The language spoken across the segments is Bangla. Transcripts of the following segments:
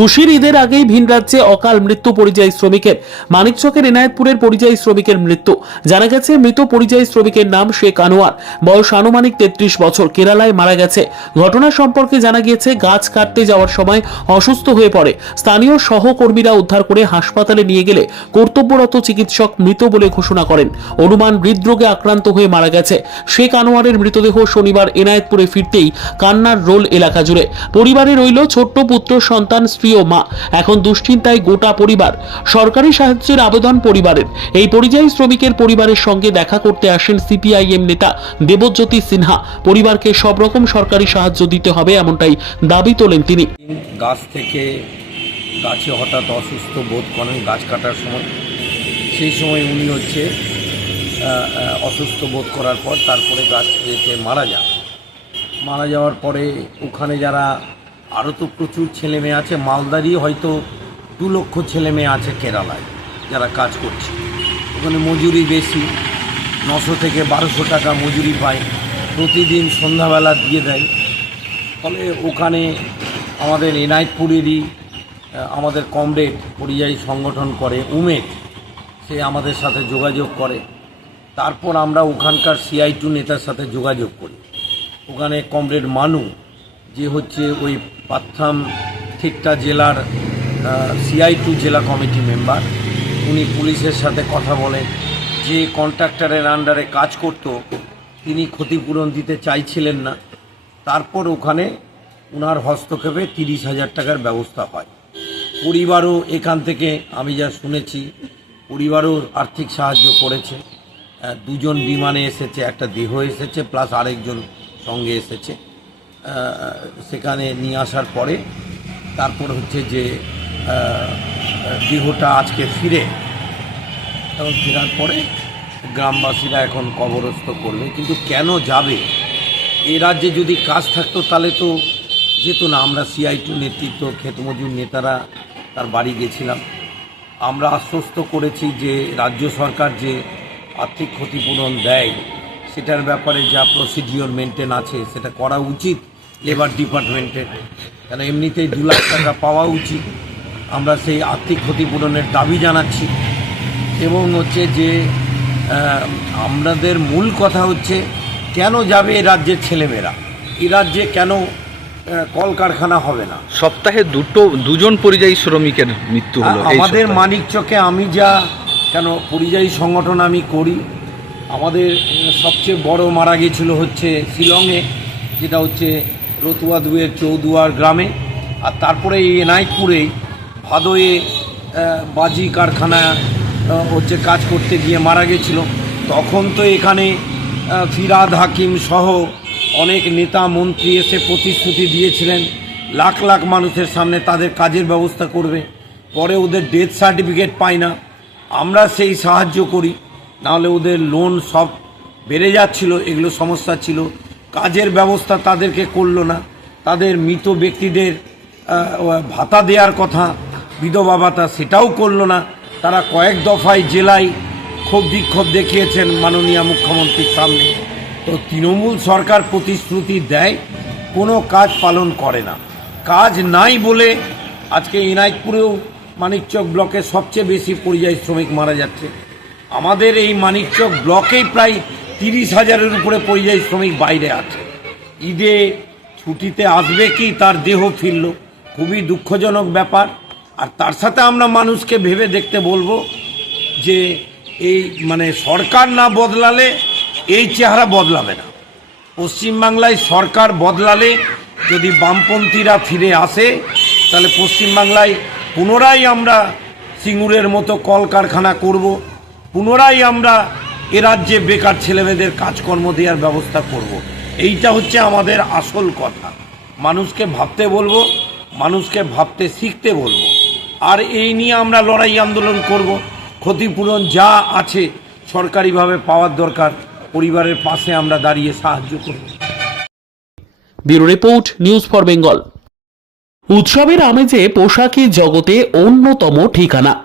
খুশির ঈদের আগেই ভিন রাজ্যে অকাল মৃত্যু পরিযায়ী শ্রমিকের, মানিকচকের এনায়েতপুরের পরিযায়ী শ্রমিকের মৃত্যু। জানা গেছে, মৃত পরিযায়ী শ্রমিকের নাম শেখ আনোয়ার। বয়স আনুমানিক তেত্রিশ বছর, কেরালায় মারা গেছে। ঘটনা সম্পর্কে জানা গিয়েছে, গাছ কাটতে যাওয়ার সময় অসুস্থ হয়ে পড়ে। স্থানীয় সহকর্মীরা উদ্ধার করে হাসপাতালে নিয়ে গেলে কর্তব্যরত চিকিৎসক মৃত বলে ঘোষণা করেন। অনুমান হৃদরোগে আক্রান্ত হয়ে মারা গেছে। শেখ আনোয়ারের মৃতদেহ শনিবার এনায়েতপুরে ফিরতেই কান্নার রোল এলাকা জুড়ে। পরিবারে রইল ছোট্ট পুত্র, সন্তান, স্ত্রী ও মা। এখন দুশ্চিন্তায় গোটা পরিবার। সরকারি সাহায্যের আবেদন পরিবারের। এই পরিযায়ী শ্রমিকের পরিবারের সঙ্গে দেখা করতে আসেন সিপিআইএম নেতা দেবজ্যোতি সিনহা। পরিবারকে সব রকম সরকারি সাহায্য দিতে হবে এমনটাই দাবি তোলেন তিনি। গাছ থেকে গাছে হঠাৎ অসুস্থ বোধ করেন গাছ কাটার সময়। সেই সময় উনি হচ্ছে অসুস্থ বোধ করার পর তারপরে গাছ থেকে মারা যান। মারা যাওয়ার পরে ওখানে যারা আরও তো প্রচুর ছেলে মেয়ে আছে। মালদারই হয়তো দু লক্ষ ছেলে মেয়ে আছে কেরালায়, যারা কাজ করছে। ওখানে মজুরি বেশি, নশো থেকে বারোশো টাকা মজুরি পায়। প্রতিদিন সন্ধ্যাবেলা দিয়ে দেয়। ফলে ওখানে আমাদের এনায়তপুরেরই আমাদের কমরেড পরিযায়ী সংগঠন করে, উমেদ, সে আমাদের সাথে যোগাযোগ করে। তারপর আমরা ওখানকার সিআই টু নেতার সাথে যোগাযোগ করি। ওখানে কমরেড মানু যে হচ্ছে ওই পাত্থাম ঠিকটা জেলার সিআই টু জেলা কমিটি মেম্বার। উনি পুলিশের সাথে কথা বলেন। যে কন্ট্রাক্টরের আন্ডারে কাজ করত, তিনি ক্ষতিপূরণ দিতে চাইছিলেন না। তারপর ওখানে ওনার হস্তক্ষেপে তিরিশ হাজার টাকার ব্যবস্থা হয়। পরিবারও এখান থেকে, আমি যা শুনেছি, পরিবারও আর্থিক সাহায্য করেছে। দুজন বিমানে এসেছে, একটা দেহ এসেছে, প্লাস আরেকজন সঙ্গে এসেছে। সেখানে নিয়ে আসার পরে তারপর হচ্ছে যে দেহটা আজকে ফিরে। এবং ফেরার পরে গ্রামবাসীরা এখন কবরস্থ করবে। কিন্তু কেন যাবে? এ রাজ্যে যদি কাজ থাকতো, তাহলে তো যেত না। আমরা সিআই টু নেতৃত্ব, ক্ষেতমজুর নেতারা তার বাড়ি গেছিলাম। আমরা আশ্বস্ত করেছি যে, রাজ্য সরকার যে আর্থিক ক্ষতিপূরণ দেয়, সেটার ব্যাপারে যা প্রসিডিওর মেনটেন আছে, সেটা করা উচিত। লেবার ডিপার্টমেন্টের কেন এমনিতেই দু লাখ টাকা পাওয়া উচিত। আমরা সেই আর্থিক ক্ষতিপূরণের দাবি জানাচ্ছি। এবং হচ্ছে যে আমাদের মূল কথা হচ্ছে কেন যাবে এ রাজ্যের ছেলেমেয়েরা? এ রাজ্যে কেন কলকারখানা হবে না? সপ্তাহে দুটো দুজন পরিযায়ী শ্রমিকের মৃত্যু হলো আমাদের। মানিকচকে আমি যা কেন পরিযায়ী সংগঠন আমি করি আমাদের সবচেয়ে বড় মারা গেছিল হচ্ছে শিলংয়ে যেটা হচ্ছে রতুয়া দুয়ের চৌদুয়ার গ্রামে, আর তারপরে এই এনায়তপুরেই ভাদোয়ে বাজি কারখানা হচ্ছে কাজ করতে গিয়ে মারা গেছিল। তখন তো এখানে ফিরাদ হাকিম সহ অনেক নেতা মন্ত্রী এসে প্রতিশ্রুতি দিয়েছিলেন, লাখ লাখ মানুষের সামনে তাদের কাজের ব্যবস্থা করবে। পরে ওদের ডেথ সার্টিফিকেট পায় না। আমরা সেই সাহায্য করি, নাহলে ওদের লোন সব বেড়ে যাচ্ছিল, এগুলো সমস্যা ছিল। কাজের ব্যবস্থা তাদেরকে করল না। তাদের মৃত ব্যক্তিদের ভাতা দেওয়ার কথা বিধবা ভাতা সেটাও করল না। তারা কয়েক দফায় জেলায় ক্ষোভ বিক্ষোভ দেখিয়েছেন মাননীয় মুখ্যমন্ত্রীর সামনে। তো তৃণমূল সরকার প্রতিশ্রুতি দেয়, কোনো কাজ পালন করে না। কাজ নাই বলে আজকে ইনায়তপুরেও মানিকচক ব্লকে সবচেয়ে বেশি পরিযায়ী শ্রমিক মারা যাচ্ছে। আমাদের এই মানিকচক ব্লকেই প্রায় তিরিশ হাজারের উপরে পরিযায়ী শ্রমিক বাইরে আছে। ঈদে ছুটিতে আসবে কি, তার দেহ ফিরল। খুবই দুঃখজনক ব্যাপার। আর তার সাথে আমরা মানুষকে ভেবে দেখতে বলব যে এই মানে সরকার না বদলালে এই চেহারা বদলাবে না। পশ্চিমবাংলায় সরকার বদলালে যদি বামপন্থীরা ফিরে আসে, তাহলে পশ্চিমবাংলায় পুনরায় আমরা সিঙ্গুরের মতো কলকারখানা করব, পুনরায় আমরা এ রাজ্যে বেকার ছেলেমেয়েদের কাজকর্ম দেওয়ার ব্যবস্থা করব। এইটা হচ্ছে আমাদের আসল কথা। মানুষকে ভাবতে বলব, মানুষকে ভাবতে শিখতে বলব। আর এই নিয়ে আমরা লড়াই আন্দোলন করব। ক্ষতিপূরণ যা আছে সরকারিভাবে পাওয়ার দরকার, পরিবারের পাশে আমরা দাঁড়িয়ে সাহায্য করব। Bureau report, news for Bengal. উৎসবের আমেজে পোশাকি জগতে অন্যতম ঠিকানা।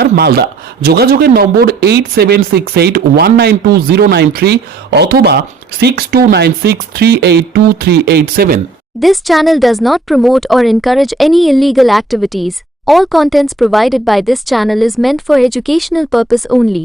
বাজার মালদা যোগাযোগের নম্বর eight seven six eight one nine two zero nine three অথবা six two nine six three eight two three eight seven This channel does not promote or encourage any illegal activities. All contents provided by this channel is meant for educational purpose only.